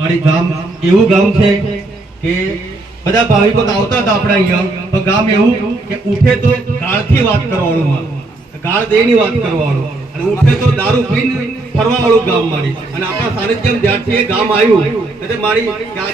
મારી ગામ એવું ગામ છે કે બધા ભાવિકો આવતા હતા આપણા અહીંયા, પણ ગામ એવું કે ઉઠે તો ગાળથી વાત કરવાનું ગાળ દેની વાત કરવાનું. અને ઉઠે તો દારૂ પીને ફરવા વાળું ગામ મારી. અને આપણા સાનિધ્યમ જ્યારથી એ ગામ આવ્યું, એટલે મારી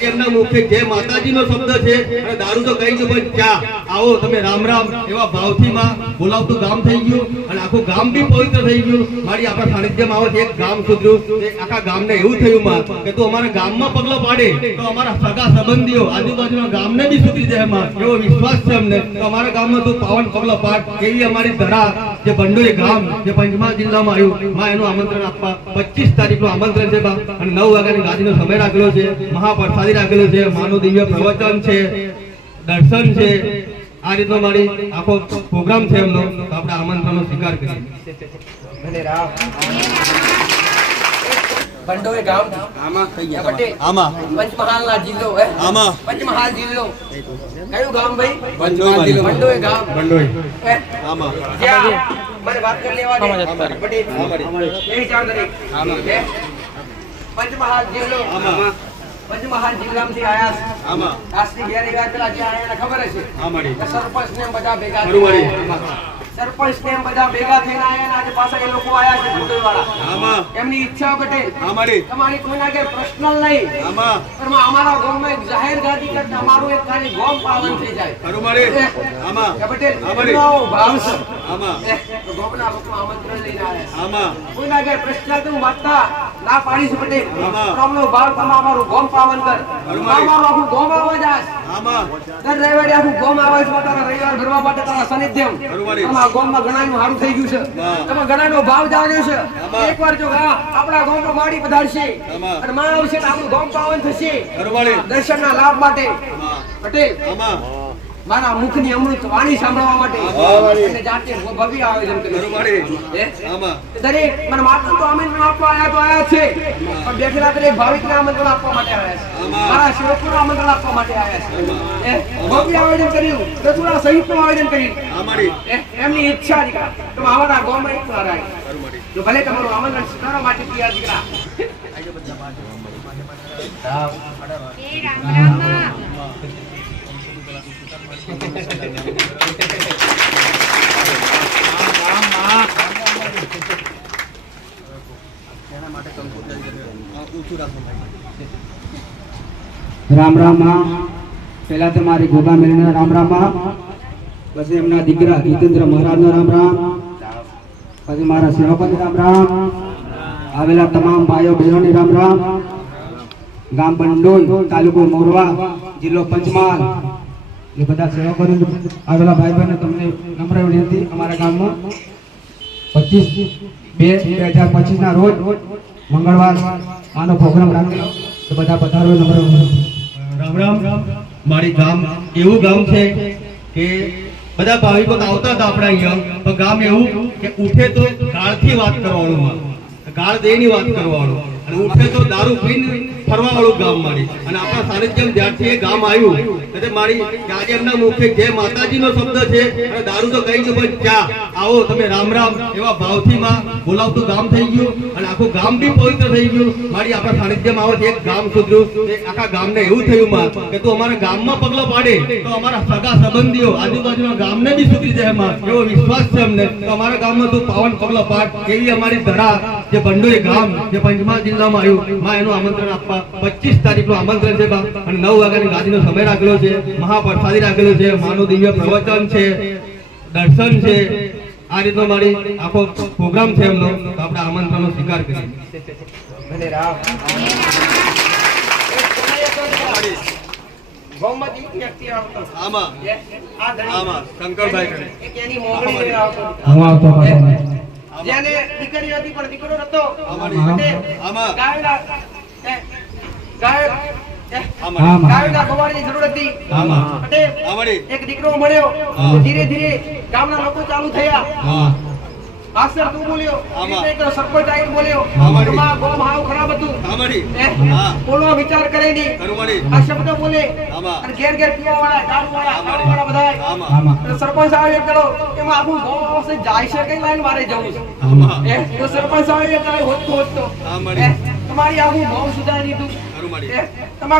એમના મુખે જે માતાજીનો શબ્દ છે, અને દારૂ તો કહી ગયું પણ ક્યાં આવો, તમે રામ રામ, એવા ભાવથી માં બોલાવતું ગામ થઈ ગયું, અને આખું ગામ બી પવિત્ર થઈ ગયું. મારી આપણા સાનિધ્યમ આવે એક ગામ સુધર્યું. આખા ગામને એવું થયું માં, કે તું અમારા ગામમાં પગલો પાડે, તો અમારા સગા સંબંધીઓ આજુબાજુના ગામને બી સુધરી જાય માં. એવો વિશ્વાસ છે અમને, તો અમારા ગામમાં તું પાવન પગલો પાડ, એવી અમારી ધરા જે બંડોઈ ગામ જે પંચમહાલ જિલ્લામાં આવ્યું, માં એનું આમંત્રણ આપવા પચીસ તારીખનું આમંત્રણ છે અને નવ વાગ્યાની ગાદીનો સમય રાખેલો છે, મહાપ્રસાદી રાખેલો છે, માનું દિવ્ય પ્રવચન છે, દર્શન છે. આ રીતનો મારી આખો પ્રોગ્રામ છે એમનો. આપણે આમંત્રણનો સ્વીકાર કરીએ. રામ ગામ આમાં થઈ ગયા પટેલ. આમાં. પંચમહાલના જિલ્લો હે? આમાં. પંચમહાલ જિલ્લો. કયું ગામ ભાઈ? ભંડોએ જિલ્લો. બંડોય ગામ. ભંડોએ આમાં. જ્યાં મને વાત કરી લેવા દે પટેલ. એવી કરી. હે? પંચમહાલ જિલ્લો. આમાં. પંચમહાલ જિલ્લામાંથી આયા છે. આમાં. આજથી ઘેર રવિવાર પેલા જે આયા ખબર હશે? સરપંચ ને બધા ભેગા. સરપંચ ને બધા ભેગા થઈને આયા અને આજે પાછા એ લોકો આયા છે બંડોય વાળા આમાં. એમની ઈચ્છા ઘટે અમારી તમારી કોઈના કે પર્સનલ નહીં. આમાં. પણ અમારા ગામમાં એક જાહેર ગાદી કરતા અમારું એક ખાલી ગામ પાવન થઈ જાય. બરોબરી આમાં. કે પટેલ અમારી ભાવ છે. આમાં. ગામના લોકો આમંત્રણ લઈને આયા. આમાં. કોઈના કે પર્સનલ તો હું વાંચતા પાડી પાડીશ પટેલ આમાં. પણ ભાવ તમે અમારું ગોમ પાવન કર. અમારું આખું ગોમ આવવા જાય. દર રવિવારે આખું ગોમ આવે છે તારા રવિવાર ભરવા માટે તારા સાનિધ્યમ. તમારા ગામમાં ઘણાનું હારું થઈ ગયું છે. હા. તમે ઘણાનો ભાવ જાગ્યો છે. એક એકવાર જો આ આપણા નો માડી પધારશે. અને માં આવશે તો આપણું ગોમ પાવન થશે. દર્શન દર્શનના લાભ માટે. પટેલ મારા મુખની અમૃત વાણી સાંભળવા માટે. અને જાતે ભવ્ય આયોજન કર્યું? દરેક મને માત્ર તો આમંત્રણ આપવા આવ્યા તો આવ્યા છે. પણ બેઠેલા દરેક ભાવિકને આમંત્રણ આપવા માટે આવ્યા છે. મારા સેવકોને આમંત્રણ આપવા માટે આવ્યા છે. ભવ્ય આયોજન કર્યું. રસોડા સહિતનું આયોજન કર્યું. એમની ઈચ્છા દીકરા. તમે અમારા ગામમાં એક વાર આવી. ભલે તમારું આમંત્રણ સ્વીકારવા માટે તૈયાર દીકરા. રામ રાખો રામ રામમાં. પહેલા તો મારી ગોગા મેરીના રામ રામ પછી એમના દીકરા જીતેન્દ્ર મહારાજનો રામ રામ. પછી મારા સેવાપતિ રામ રામ. આવેલા તમામ ભાઈઓ બહેનોની રામ રામ. ગામ બંડોલ તાલુકો મોરવા જિલ્લો પંચમહાલ. એ બધા સેવા સેવકોને આવેલા ભાઈ બહેન તમને નમ્ર વિનંતી અમારા ગામમાં. પચીસ બે બે હજાર પચીસ ના રોજ મંગળવાર આનો પ્રોગ્રામ રાખેલો તો બધા પધારો નમ્ર રામ રામ. મારી ગામ એવું ગામ છે કે બધા ભાવિકો તો આવતા હતા આપણા અહીંયા, પણ ગામ એવું કે ઉઠે તો ગાળથી વાત કરવાનું ગાળ દેની વાત કરવાનું. અને ઉઠે તો દારૂ પીને ફરવા વાળું ગામ મારી અને આપણા સાનિધ્યમ જ્યારથી એ ગામ આવ્યું, એટલે મારી આજે એમના મુખે માતાજી માતાજીનો શબ્દ છે, અને દારૂ તો કહી ગયું પણ ચા. આવો તમે રામ રામ એવા ભાવથી માં બોલાવતું ગામ થઈ ગયું અને આખું ગામ બી પવિત્ર થઈ ગયું. મારી આપણા સાનિધ્યમાં આવે એક ગામ સુધર્યું આખા ગામને એવું થયું માં કે તું અમારા ગામમાં પગલો પાડે તો અમારા સગા સંબંધીઓ આજુબાજુના ગામને બી સુધરી જાય માં. એવો વિશ્વાસ છે અમને. તો અમારા ગામમાં તું પાવન પગલો પાડ. એવી અમારી ધરા જે બંડોઈ ગામ જે પંચમહાલ જિલ્લામાં આવ્યું. માં એનું આમંત્રણ આપવા પચીસ તારીખનું આમંત્રણ છે અને નવ વાગ્યાની ગાદીનો સમય રાખેલો છે. મહાપ્રસાદી રાખેલો છે. માનું દિવ્ય પ્રવચન છે. દર્શન છે. આ રીતનો મારી આખો પ્રોગ્રામ છે એમનો તો આપણે આમંત્રણનો સ્વીકાર કરીએ. હે? આવતો જેને દીકરી હતી પણ દીકરો નતો. આમાં. ગાયના ગવાળની જરૂર હતી. આમાં. એક દીકરો મળ્યો. ધીરે ધીરે ગામના લોકો ચાલુ થયા. આસર તું બોલ્યો. એક સરપંચ આવીને બોલ્યો. આમાંડી. તમારા હાવ ખરાબ હતું. આમાંડી. બોલવા વિચાર કરે નહીં. આ શબ્દ બોલે. અને ઘેર ઘેર પીવા વાળા દારૂ વાળા વાળા અને સરપંચ આવે કરો એમાં આખું ગામ આવશે. જાય છે કઈ લાઈન મારે જવું છે? તો સરપંચ આવે એક કરે હોતતો હોતતો આમાંડી. હે? તમારી આખું ગામ સુધારી દીધું. માડી. એ,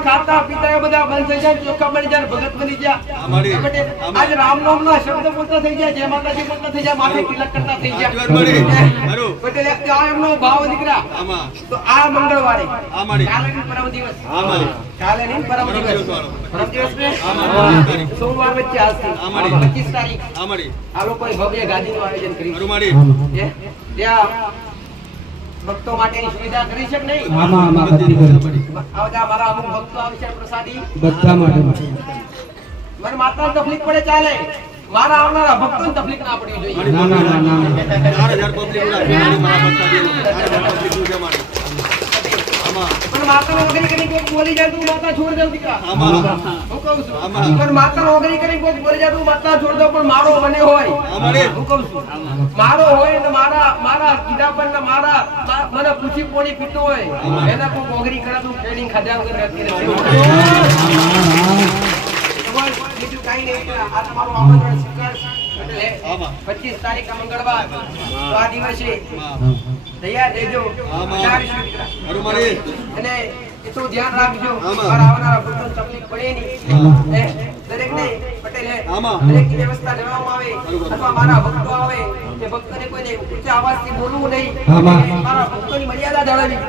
ખાતા પીતા એ બધા બંધ થઈ જાય ચોખ્ખા બની જાય ભગત બની હા, માડી. જાય પટેલ, હા, આજ રામ નામ ના શબ્દ બોલતા થઈ જાય જય માતાજી બોલતા થઈ જાય માથે તિલક કરતા થઈ સાચી વાત માડી. જાય પટેલ આ એમનો ભાવ દીકરા. તો આ મંગળવારે. કાલે નહીં પરમ દિવસ. કાલે નહીં પરમ પરમ દિવસ. દિવસ પરમ દિવસ ને સોમવાર વચ્ચે આજથી. હા, માડી. 25 તારીખ. આ લોકોએ ભવ્ય ગાદીનું આયોજન કર્યું. ખરું માડી છે. ત્યાં ભક્તો માટેની સુવિધા કરી છે કે નહીં? આમાં આમાં બધા મારા અમુક ભક્તો આવે પ્રસાદી. બધા માટે મને માત્ર તકલીફ પડે ચાલે. મારા આવનારા ભક્તોને તકલીફ ના પડવી જોઈએ. ના ના ના ના પબ્લિક પણ માતાનો વગરી કરી કોઈક બોલી જાય તો માતા છોડી દઉં દીકરા હું કહું છું. પણ માતાનો વગરી કરીને કોઈક બોલી જાય તો માતા છોડી દઉં પણ મારો મને હોય. હું કહું છું. મારો હોય ને મારા મારા કીધા પર મારા પૂછી પોણી પીતો હોય એના કોઈ વગરી કરે તો ટ્રેનિંગ ખાધા વગર રહેતી નથી. બીજું કઈ નહીં આ તમારું આમંત્રણ સ્વીકાર એટલે પચીસ તારીખ મંગળવાર તો આ દિવસે. તૈયાર રહેજો. અને એટલું ધ્યાન રાખજો. આવનારા તકલીફ પડે નહીં. દરેક દરેકને. દરેકની વ્યવસ્થા લેવામાં આવે અથવા મારા ભક્તો આવે તે ભક્તોને કોઈને ઊંચા અવાજથી બોલવું નહીં. મારા ભક્તોની મર્યાદા જાળવવી.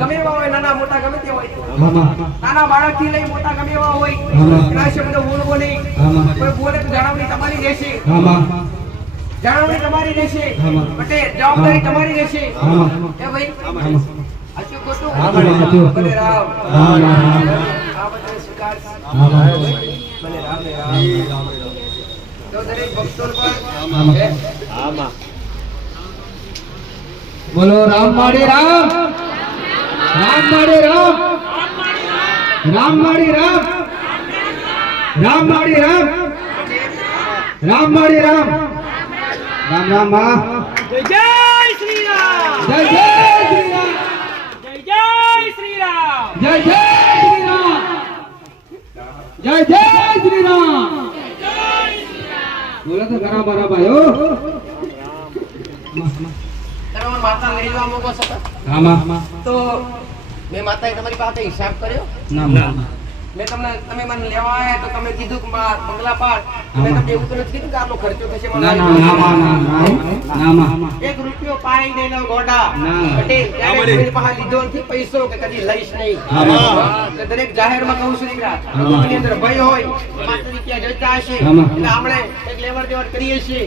ગમે એવા હોય નાના મોટા ગમે તે હોય. નાના બાળકથી લઈ મોટા ગમે એવા હોય એના શબ્દ બોલવો નહીં. કોઈ બોલે તો જાળવણી તમારી રહેશે. જાળવણી તમારી રહેશે. આમાં. જવાબદારી તમારી રહેશે. એ ભાઈ સાચું ખોટું? ભલે રામ. આ બધાને સ્વીકાર. આમાં ભલે રામ ને રામ. એ રામ એ રામ. તો દરેક ભક્તોને પણ આમાં. હે? બોલો રામ માડી રામ રામ માડી રામ રામ માડી રામ રામ માડી રામ રામ માડી રામ રામ રામમાં જય શ્રી રામ જય જય શ્રી રામ જય જય શ્રી રામ જય જય શ્રી રામ જય જય શ્રી રામ બોલો તો ખરા મારા ભાઈઓ માતા લઈ જવા માંગો છો. તો? મેં માતાએ તમારી પાસે હિસાબ કર્યો? નામ મેં તમને તમે મને લેવા આવ્યા તો તમે કીધું કે બંગલા પાડ. મેં તમને એવું તો નથી કીધું કે આટલો ખર્ચો થશે મને? ના ના ના ના ના ના ના. એક રૂપિયો પાઈ નહીં લો ગોડા. ના. ત્યારે આમાં રે. કોઈની પાસે લીધો નથી પૈસો કે કદી લઈશ નહીં. દરેક જાહેરમાં કહું છું દીકરા આમાં. અંદર ભય હોય ત્યાં જતા હશે. એટલે આપણે એક લેવડ દેવડ કરીએ છીએ.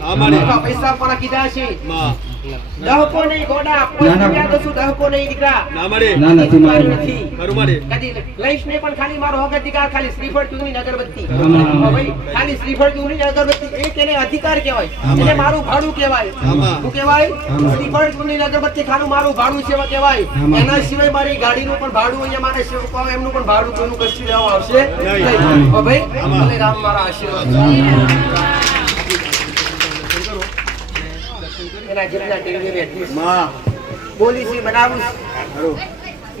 પૈસા પણ કીધા છે. માં. દહકો નહીં ગોડા કોઈ ના. રૂપિયા દહકો નહીં દીકરા? ના માડી ના નથી મારી મારી નથી. ખરું માડી કદી લઈશ નહીં પણ ખાલી મારો હક અધિકાર ખાલી શ્રીફળ ચૂંટણી અગરબત્તી. ભાઈ, ખાલી શ્રીફળ ચૂંટણી અગરબત્તી. એ તેને અધિકાર કહેવાય. એને મારું. ભાડું કહેવાય. શું કહેવાય. શ્રીફળ ચૂંટણી અગરબત્તી ખાનું મારું ભાડું છે એવા કહેવાય એના સિવાય મારી ગાડીનું પણ ભાડું અહીંયા મારે સેવકો એમનું પણ ભાડું કોઈનું કશું લેવા આવશે. ભાઈ. ભલે રામ મારા આશીર્વાદ. એના જેટલા ટેલીને બેઠીશ. માં. બોલી છે બનાવું?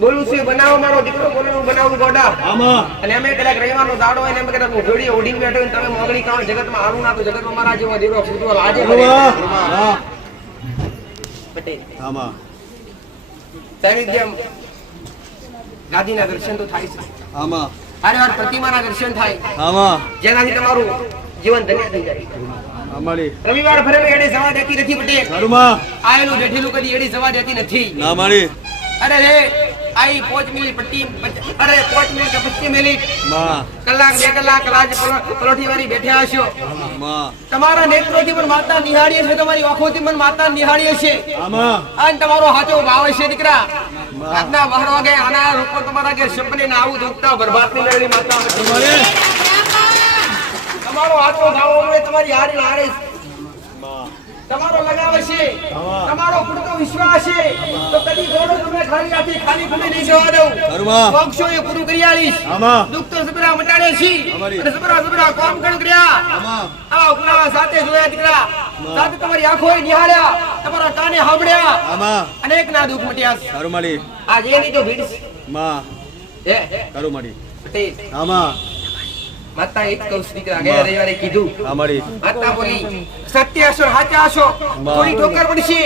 બોલું છું બનાવો મારો દીકરો બોલું હું બનાવું ગોડા. આમાં. અને અમે કદાચ રવિવારનો દાડો હોય ને અમે કદાચ જોડીએ ઉડીને બેઠો તમે મોગળી કામ જગતમાં હારું ના તો જગતમાં મારા જેવો દીકરો ફૂટબોલ આજે પટેલ. આમાં. તેની જેમ ગાદીના દર્શન તો થાય છે. આમાં. હારે વાર પ્રતિમાના દર્શન થાય. આમાં. જેનાથી તમારું જીવન ધન્ય થઈ જાય. રવિવાર ફરેલું એડી જવા દેતી નથી પટેલ ખરું આયેલું બેઠેલું કદી એડી જવા દેતી નથી. ના માડી અરે રે આઈ પાંચ મિનિટ પટ્ટી અરે પાંચ મિનિટ કે મિનિટ કલાક બે કલાક રાજ પલોઠી વાળી બેઠ્યા હશો. તમારા નેત્રોથી પણ માતા નિહાળીએ હશે તમારી આંખોથી પણ માતા નિહાળી છે. અને તમારો હાથો ભાવ છે દીકરા. આજના બાર વાગે આના રૂપો તમારા ઘેર સપને ને આવું દુખતા બરબાદની લડેલી માતા તમારો હાથો ભાવ અમને તમારી હારી હારે તમારો લગાવ છે. તમારો પૂરતો વિશ્વાસ છે. તો કદી ગોળો તમને ખાલી આપી ખાલી ખુલ્લે નહીં જવા દઉં. માં એ પૂરું કરી આલીશ. આમાં. દુઃખ તો સબરા મટાડે છે અને સબરા સબરા કામ કણ કર્યા. આમાં. આ ઉપલા સાથે જોયા દીકરા. સાથે તમારી આંખોએ નિહાળ્યા. તમારા કાને સાંભળ્યા. આમાં. અનેક ના દુઃખ મટ્યા. કરુમાળી. આજે એની તો ભીડમાં. એ કરુમાળી. આમાં. માતા એ જ કહું છું દીકરા ગયા રવિવારે કીધું. અમારી. માતા બોલી સત્ય હશો સાચા હશો. થોડી ઠોકર પડશે.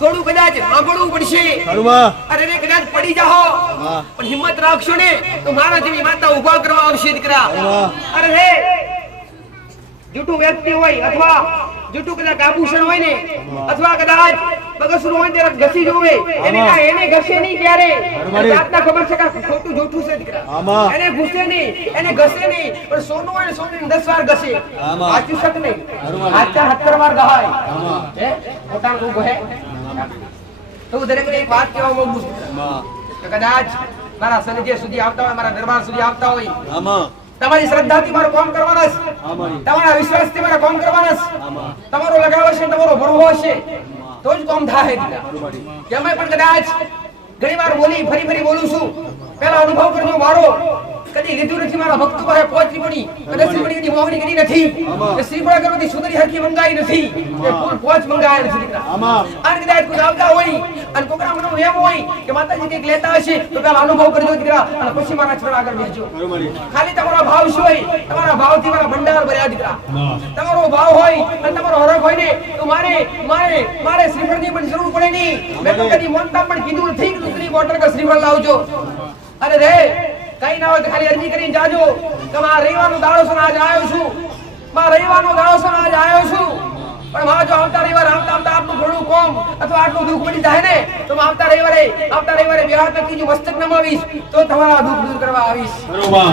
થોડું કદાચ સાંભળવું પડશે. અરે રે કદાચ પડી જાઓ પણ હિંમત રાખશો ને તો મારા જેવી માતા ઊભા કરવા આવશે દીકરા. અરે રે. જૂઠું વ્યક્તિ હોય અથવા જૂઠું કદાચ આભૂષણ હોય ને અથવા કદાચ બગસુર હોય ત્યારે ઘસી જોવે એને કાંઈ એને ઘસે નહીં ક્યારે. જાતના ખબર છે કે ખોટું જૂઠું છે દીકરા એને ઘૂસે નહીં એને ઘસે નહીં પણ સોનું હોય સોનું દસ વાર ઘસે. આચું શક નહીં? આચા સત્તર વાર ગહાય પોતાનું ઊભો હે? તો હું દરેકને એક વાત કહેવા માંગુ છું. કદાચ મારા સનિધ્ય સુધી આવતા હોય મારા દરબાર સુધી આવતા હોય. આમાં. તમારી શ્રદ્ધાથી મારું કામ કરવાના છે. તમારા વિશ્વાસથી મારા કામ કરવાના છે. તમારો લગાવ હશે તમારો ભરવો હશે. તો જ કામ થાય. એમાંય પણ કદાચ ઘણી વાર બોલી ફરી ફરી બોલું છું. પેલા અનુભવ કરજો મારો. કદી લીધું નથી મારા ભક્તો પાસે પહોંચી પડી. કદી શ્રીમણીની મોગણી કરી નથી. કે શ્રીફળ કરવાથી સુંદરી હરખી મંગાઈ નથી. કે ફૂલ પોચ મંગાયા નથી દીકરા. આમાં. અને કદાચ કોઈ આવતા હોય અને કોકરા મનો એમ હોય કે માતાજી કંઈક લેતા હશે તો પેલા અનુભવ કરજો દીકરા અને પછી મારા ચરણ આગળ બેસજો. ખાલી તમારો ભાવ શું હોય? તમારા ભાવથી મારા ભંડાર ભર્યા દીકરા. તમારો ભાવ હોય અને તમારો હરખ હોય ને તો મારે મારે મારે શ્રીફળની પણ જરૂર પડે નહીં. મેં તો કદી મોનતા પણ કીધું નથી કે દૂધની બોટલ કે શ્રીફળ લાવજો. અરે રે કઈ ના હોય ખાલી અરજી કરીને જાજો. કે મારા રવિવારનો દાડો છે આજ આવ્યો છું. મારા રવિવારનો દાડો છે આજ આવ્યો છું. પણ માં જો આવતા રવિવાર આવતા આવતા આપનું ઘણું કોમ અથવા આટલું દુઃખ પડી જાય ને તો આવતા રવિવારે આવતા રવિવારે બે નક્કી જો મસ્તક નમાવીશ તો તમારા દુઃખ દૂર કરવા આવીશ. બરોબર.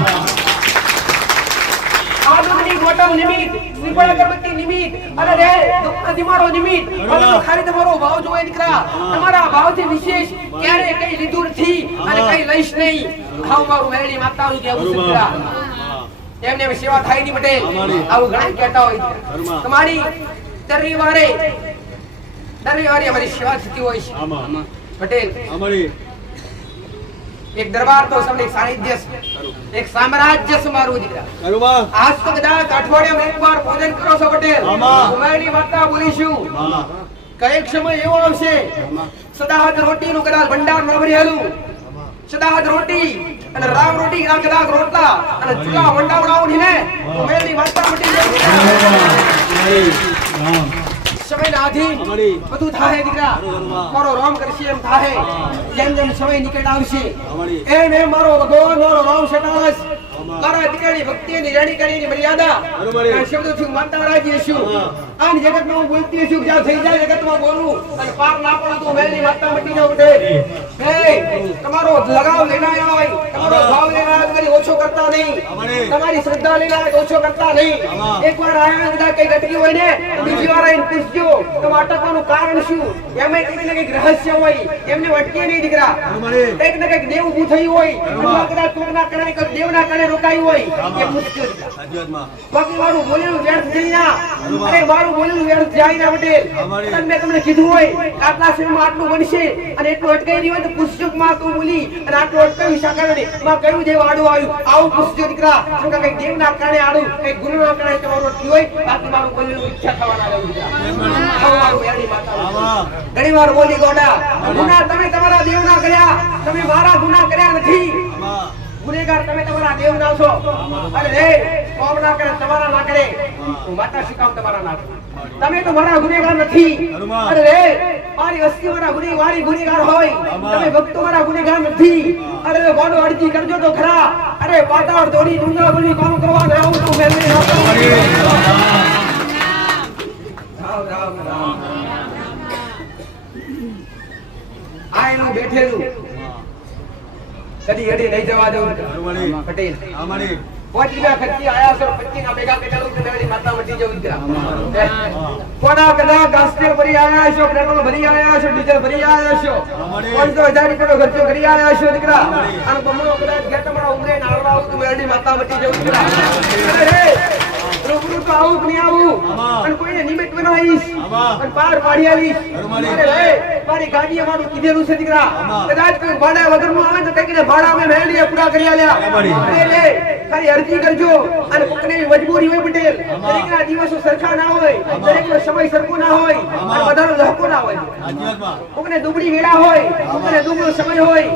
આ દુઃખની બોટલ નિમિત્ત શ્રીફળ અગરબત્તી નિમિત્ત અને રે દુઃખના નિમિત્ત. અને ખાલી તમારો ભાવ જોવે દીકરા તમારા ભાવથી વિશેષ ક્યારે કઈ લીધું નથી અને કઈ લઈશ નહીં. ખાવ મારું મેળી માતાનું કેવું છે દીકરા એમને સેવા થાય નહીં પટેલ. આવું ઘણા કહેતા હોય તમારી દર રવિવારે દર અમારી સેવા થતી હોય છે. પટેલ. અમારી. એક દરબાર તો સૌને સાનિધ્ય એક સામ્રાજ્ય છે મારું દીકરા. આજ તો કદાચ અઠવાડિયામાં એકવાર ભોજન કરો છો પટેલ. કુમારની માતા બોલીશું. કંઈક સમય એવો આવશે. સદાહદ રોટીનું કદાચ ભંડાર ન ભરેલું સદાહદ રોટી અને રામ રોટી ના કદાચ રોટલા અને ચૂલા વંડાવડાવું ને. કુમારની વાર્તા મટી જાય. સમયના આધીન બધું થાય દીકરા. મારો રામ કરશે એમ થાય જેમ જેમ સમય નીકળ આવશે. એમ એમ મારો ભગવાન મારો રામ સટાસ મારા દીકરાની ભક્તિની રાણી કરીની મર્યાદા. આ શબ્દોથી માનતા રાજી છું આ જગતમાં હું બોલતી છું જ્યાં થઈ જાય જગતમાં બોલું. અને પાર ના પડે તો મેલની માતા મટી જાવ ઉઠે તમારો લગાવ લેના હોય તમારો ભાવ લેના કદી ઓછો કરતા નહીં. તમારી શ્રદ્ધા લેના ઓછો કરતા નહીં. એકવાર આયા બધા કઈ અટકી હોય ને બીજી વાર આવીને પૂછજો તો અટકવાનું કારણ શું? એમાં કંઈક ને કંઈક રહસ્ય હોય. એમને વટકે નહીં દીકરા. કંઈક ને કંઈક દેવ ઉભું થયું હોય. અથવા ના કરાય કારણે દેવ ના કારણે રોકાયું હોય એ મુશ્કેલ બાકી મારું બોલેલું વ્યર્થ થઈ ના. અરે મારું બોલેલું વ્યર્થ જાય ના પટેલ. મેં તમને કીધું હોય આટલા સમયમાં આટલું બનશે અને એટલું અટકાઈ રહ્યું હોય તો પુસ્તકમાં તું બોલી અને આટલું અટકાવી શા કારણે? માં કયું દેવ આડું આવ્યું? આવું પુસ્તક દીકરા. શું કે દેવ ના કારણે આડું? કઈ ગુરુ ના કારણે તમારું અટક્યું હોય? બાકી મારું બોલેલું ઈચ્છા થવાના માતા ઘણી વાર બોલી ગોડા ગુના તમે તમારા દેવના કર્યા. તમે મારા ગુના કર્યા નથી. ગુનેગાર તમે તમારા દેવ ના છો અરે રે કોમ ના કરે તમારા ના કરે. માતા શું તમારા ના તમે તો મારા ગુનેગાર નથી. અરે રે મારી વસ્તી મારા ગુને મારી ગુનેગાર હોય. તમે ભક્તો મારા ગુનેગાર નથી. અરે ગોડો અડધી કરજો તો ખરા. અરે પાતાળ દોડી ડુંગરા બોલી કામ કરવા ના આવું તું મેં નહીં આવતો. રામ રામ રામ આ બેઠેલું. કદી ઘડી નહીં જવા દઉં. પટેલ અમારી પોચીના ખર્ચી આયા છો પચીના ભેગા કેટલું કે માતા મટી જવું દીકરા કોના કદા ગાસ્ટેલ ભરી આયા છો પેટ્રોલ ભરી આયા છો ડીઝલ ભરી આયા છો? પાંચસો હજાર રૂપિયાનો ખર્ચો કરી આયા છો દીકરા. અને બમણો કદાચ ઘેર તમારા ઉમરે નાળવા આવું માતા મટી જવું દીકરા રૂબરૂ તો આવું કે નહીં આવું. અને કોઈને નિમિત્ત બનાવીશ. અને પાર પાડી આવીશ મારી ગાડીએ મારું કીધેલું છે દીકરા. કદાચ કોઈ ભાડા વગરનું આવે તો કંઈક ભાડા અમે મેળવીએ પૂરા કરી આલ્યા. એટલે ખાલી અરજી કરજો. અને કોકને મજબૂરી હોય પટેલ. દરેકના દિવસો સરખા ના હોય. દરેકનો સમય સરખો ના હોય. અને બધાનો લહકો ના હોય. કોકને દુબળી વેળા હોય કોકને દુબળો સમય હોય.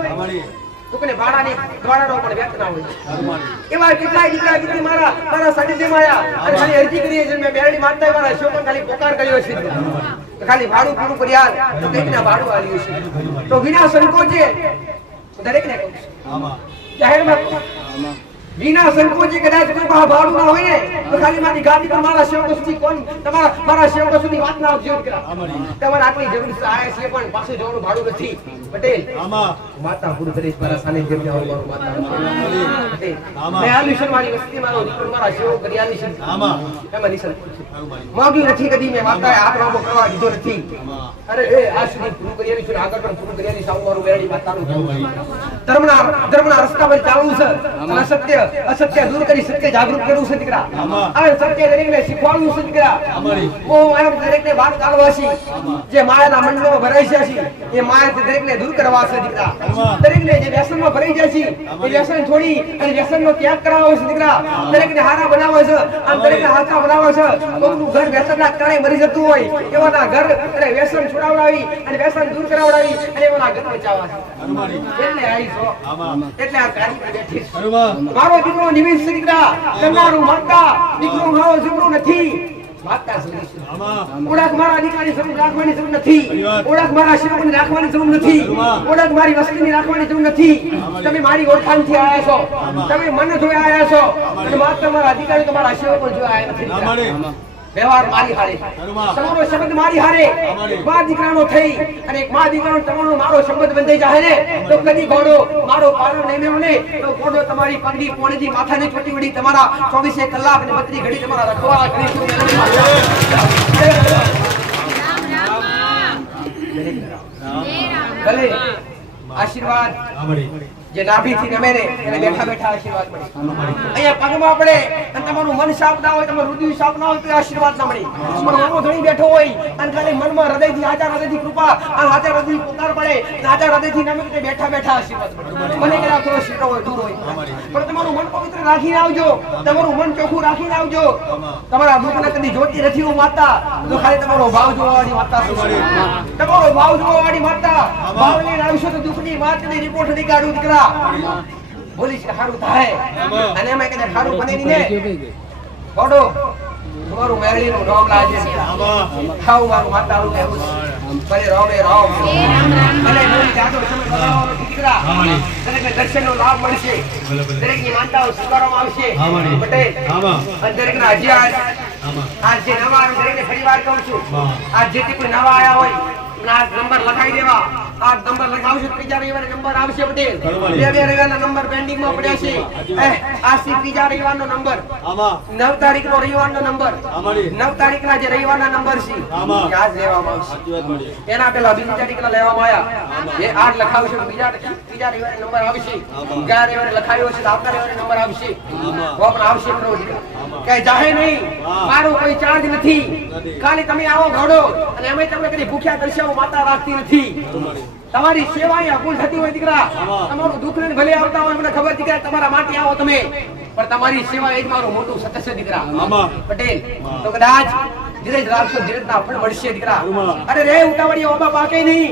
કોકને ભાડાની ભાડાનો પણ વ્યક્ત ના હોય એવા કેટલાય દીકરા દીકરી મારા મારા સાનિધ્યમાં આયા અને ખાલી અરજી કરી છે મેં બેરડી મારતા મારા શોકન ખાલી પોકાર કર્યો છે. ખાલી ભાડું પૂરું કરી યાર તો કંઈક ના ભાડું આવ્યું છે. તો વિના સંકોચે દરેકને કહું છું. જાહેરમાં છું. વિના સંકોચે કદાચ કોઈ પાસે ભાડું ના હોય ને તો ખાલી મારી ગાડી પર મારા સેવકો સુધી કોણ? તમારા મારા સેવકો સુધી વાત ના જીવન કરા તમારે આટલી જરૂર છે આયા છીએ પણ પાછું જવાનું ભાડું નથી. પટેલ. માતા પૂરું કરીશ મારા સાને જેમ જાવ મારું માતા પટેલ. મેં આલી મારી વસ્તી મારો દીકરો મારા સેવકો કરી આલી આમાં. એમાં નિસર માગ્યું નથી કદી મેં. માતા હાથ લાંબો કરવા દીધો નથી. અરે, એ, આ સુધી પૂરું કરી આવી છું આગળ પણ પૂરું કરી આવી સાવ મારું વેરડી માતાનું ધર્મના ધર્મના રસ્તા પર ચાલવું છે. અને સત્ય અસત્ય દૂર કરી સત્ય જાગૃત કરવું છે દીકરા. આ સત્ય દરેકને શીખવાડવું છે દીકરા. હું એમ દરેકને વાત કાઢવા છે. જે માયાના મંડળમાં ભરાઈ જાય છે, એ માયા દરેકને દૂર કરવા છે દીકરા. દરેકને જે વ્યસનમાં ભરાઈ જાય છે, એ વ્યસન છોડી અને વ્યસનનો ત્યાગ કરાવવો છે દીકરા. દરેકને હારા બનાવવા છે. આમ દરેકને હાથા બનાવવા છે. કોકનું ઘર વ્યસનના કારણે મરી જતું હોય, એવાના ઘર અને વ્યસન છોડાવડાવી અને વ્યસન દૂર કરાવડાવી અને એવાના ઘર બચાવવા. એટલે મારો દીકરો નિમિત દીકરા, તમારું માતા દીકરો મારો છોકરો નથી. ઓળખ મારા જરૂર રાખવાની જરૂર નથી. ઓળખ મારા સેવકોની રાખવાની જરૂર નથી. ઓળખ મારી વસ્તીની રાખવાની જરૂર નથી. તમે મારી ઓળખાણથી આયા છો. તમે મને જોયા આવ્યા છો. અને માત્ર મારા અધિકારી તમારા મારા સેવકો જોયા નથી. વ્યવહાર મારી હારે. તમારો શબ્દ મારી હારે. મા દીકરાનો થઈ અને એક મા દીકરાનો તમારો મારો શબ્દ બંધાઈ જાય ને તો કદી ઘોડો મારો પાલન નહીં ને તો ઘોડો તમારી પગડી પોણીથી માથાને છોટી વળી તમારા ચોવીસે કલાક ને બત્રી ઘડી તમારા રખવાળા કરીશું ભલે. આશીર્વાદ. જે નાભીથી ગમે ને એને બેઠા બેઠા આશીર્વાદ મળે. અહીંયા પગમાં પડે, અને તમારું મન સાફ ના હોય, તમારું હૃદય સાફ ના હોય, તો આશીર્વાદ ના મળે. પણ માનો ધણી બેઠો હોય, અને ખાલી મનમાં હૃદયથી, આચાર હૃદયથી કૃપા અને આચાર હૃદયથી પુકાર પડે આચાર હૃદયથી નમે તે બેઠા બેઠા આશીર્વાદ મળે. મને કે થોડો શીરો હોય દૂર હોય. પણ તમારું મન પવિત્ર રાખીને આવજો. તમારું મન ચોખ્ખું રાખીને આવજો. તમારા દુઃખને કદી જોતી નથી હું માતા તો ખાલી તમારો ભાવ જોવાવાળી માતા. તમારો ભાવ જોવાવાળી માતા. ભાવ લઈને આવશો તો દુઃખની વાતની રિપોર્ટ નીકાળું કાઢું દીકરા બોલીશ કે સારું થાય અને એમાં કદાચ સારું બને ને. ગોડો તમારું મેરડીનું નામ લાજે ખાવ મારું માતાનું કહેવું છે. ભલે રામે રામ. ભલે મોરી. જાતો દીકરા દરેકને લાભ મળશે. દરેકની માનતાઓ સ્વીકારવામાં આવશે. પટેલ. અને દરેકના હજી આજ આજ જે નવા આવે દરેકને ફરી વાર કહું છું. આજ જે કોઈ નવા આયા હોય નંબર લખાઈ દેવા. આ નંબર લખાવશે ત્રીજા રવિવારે નંબર આવશે પટેલ બે બે રવિવારના નંબર પેન્ડિંગમાં પડ્યા છે. આ સી ત્રીજા રવિવારનો નંબર નવ તારીખનો રવિવારનો નંબર નવ તારીખના જે રવિવારના નંબર છે આજ લેવામાં આવશે. એના પેલા બીજી તારીખના લેવામાં આવ્યા. એ આઠ લખાવશે બીજા ત્રીજા રવિવારે નંબર આવશે. ગયા રવિવારે લખાયો છે આવતા રવિવારે નંબર આવશે. આવશે જ. કઈ જાહે નહીં મારો કોઈ ચાર્જ નથી. ખાલી તમે આવો ઘડો અને અમે તમને કદી ભૂખ્યા દર્શાવો માતા રાખતી નથી. તમારી. સેવા એ અકુલ થતી હોય દીકરા. તમારું દુઃખ લઈને ભલે આવતા હોય મને ખબર દીકરા તમારા માટે આવો તમે. પણ તમારી સેવા એ જ મારું મોટું સત્ય છે દીકરા. પટેલ તો કદાચ ધીરજ રાખશો ધીરજના ફળ મળશે દીકરા. અરે રે ઉતાવળી ઓબા પાકે નહીં.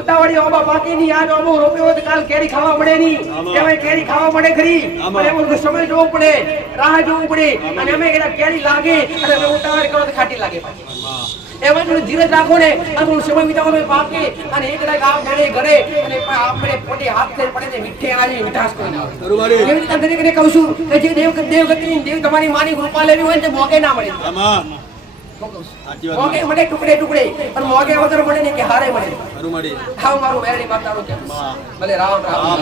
ઉતાવળી ઓબા પાકે નહીં. આજ ઓબો રોપ્યો તો કાલ કેરી ખાવા મળે નહીં. કેવાય કેરી ખાવા મળે ખરી. અને એમાં સમય જોવો પડે. રાહ જોવું પડે. અને અમે કદાચ કેરી લાગે અને અમે ઉતાવળ કરો તો ખાટી લાગે પાછી. એમાં થોડું ધીરજ રાખો ને. આ સમય વિતાવો પાકે. અને એક કદાચ આ ઘરે ઘરે. અને આપણે પોતે હાથ થઈ પડે ને મીઠે અનાજની મીઠાશ કોઈ ના બરોબર. એવી રીતે દરેકને કહું છું કે જે દેવ દેવગતિની દેવ તમારી માની કૃપા લેવી હોય તે મોકે ના મળે. મોગે મને ટુકડે ટુકડે. પણ મોગે વગર મળે ને કે હારે મળે ખાવ મારું મેરડી માતાનું કેવું છે. ભલે રામ રામ.